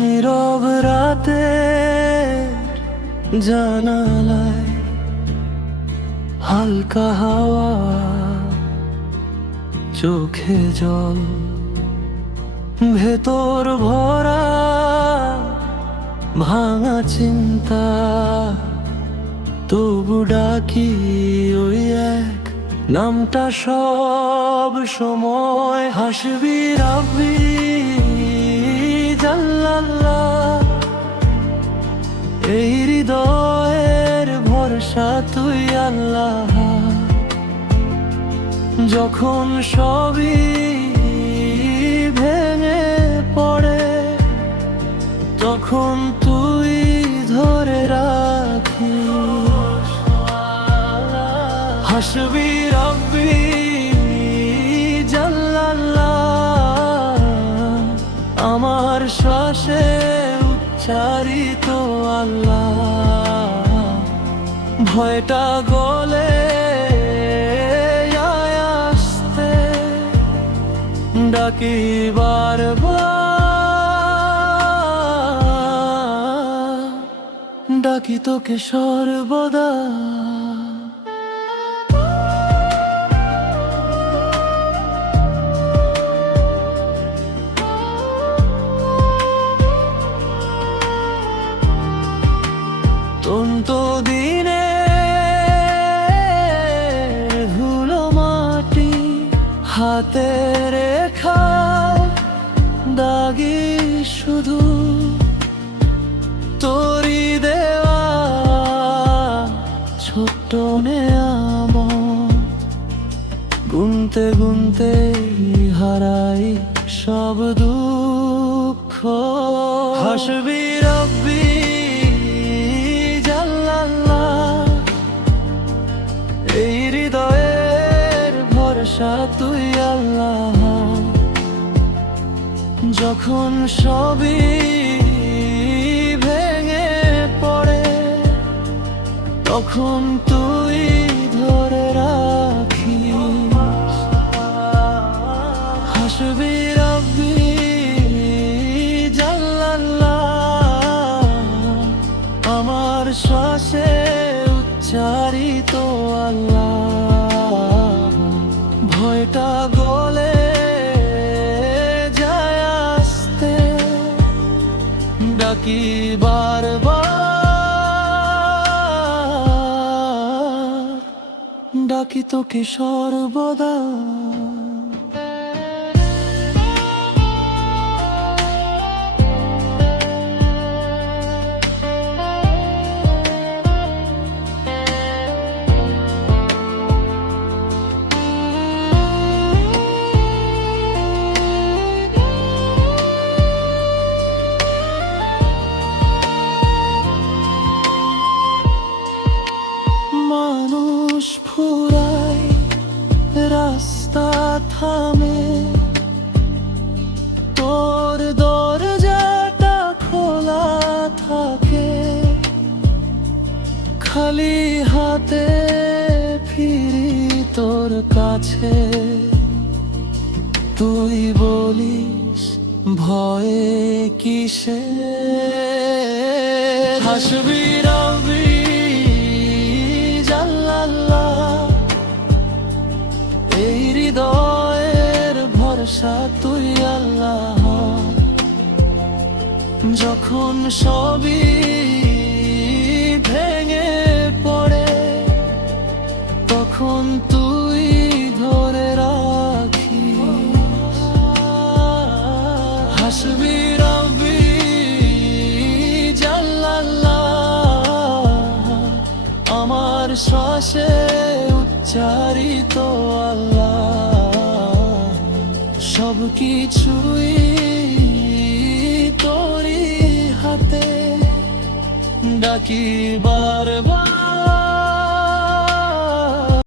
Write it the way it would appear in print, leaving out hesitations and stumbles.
নীরব রাতে জানালায় হালকা হাওয়া, চোখে জল, ভেতর ভরা ভাঙা চিন্তা। তবু ডাকি ওই এক নামটা সব সময়। হাসবি রাব্বি জাল্লাল্লাহ, এই হৃদয়ের ভরসা তুই আল্লাহ। যখন সবই ভেঙে পড়ে, তখন তুই ধরে রাখিস। হাসবি রাব্বি জাল্লাল্লাহ, আমার শ্বাসে উচ্চারিত আল্লাহ। ভয়টা গলে আসতে ডাকি বারবার, ডাকি তোকে সর্বদা। তো দিনে ধুলো মাটি হাতে রেখা দাগি, শুধু তোরি দেওয়া ছোট্ট নেয়ামত। গুনতে গুনতে হারাই সব দুঃখ। হাসবি রাব্বি জাল্লাল্লাহ, এই হৃদয়ের ভরসা তুই আল্লাহ। যখন সবই ভেঙে পড়ে, তখন তুই ধরে রাখিস। হাসবি রাব্বি জাল্লাল্লাহ, আমার শ্বাসে উচ্চারিত আল্লাহ। ভয়টা গলে যায় আসতে, ডাকি বারবার, ডাকি তোকে সর্বদা। মানুষ ফুরায়, রাস্তা থামে, তোর দরজাটা খোলা থাকে। খালি হাতে ফিরি তোর কাছে, তুই বলিস ভয়ে কিসে। হাসবি রাব্বি জাল্লাল্লাহ, এই হৃদয়ের ভরসা তুই আল্লাহ। যখন সবই ভেঙে পড়ে, তখন তুই ধরে রাখিস। হাসবি রাব্বি জাল্লাল্লাহ, আমার শ্বাসে উচ্চারিত আল্লাহ। সব কিছুই তোরই হাতে, ডাকি বারবার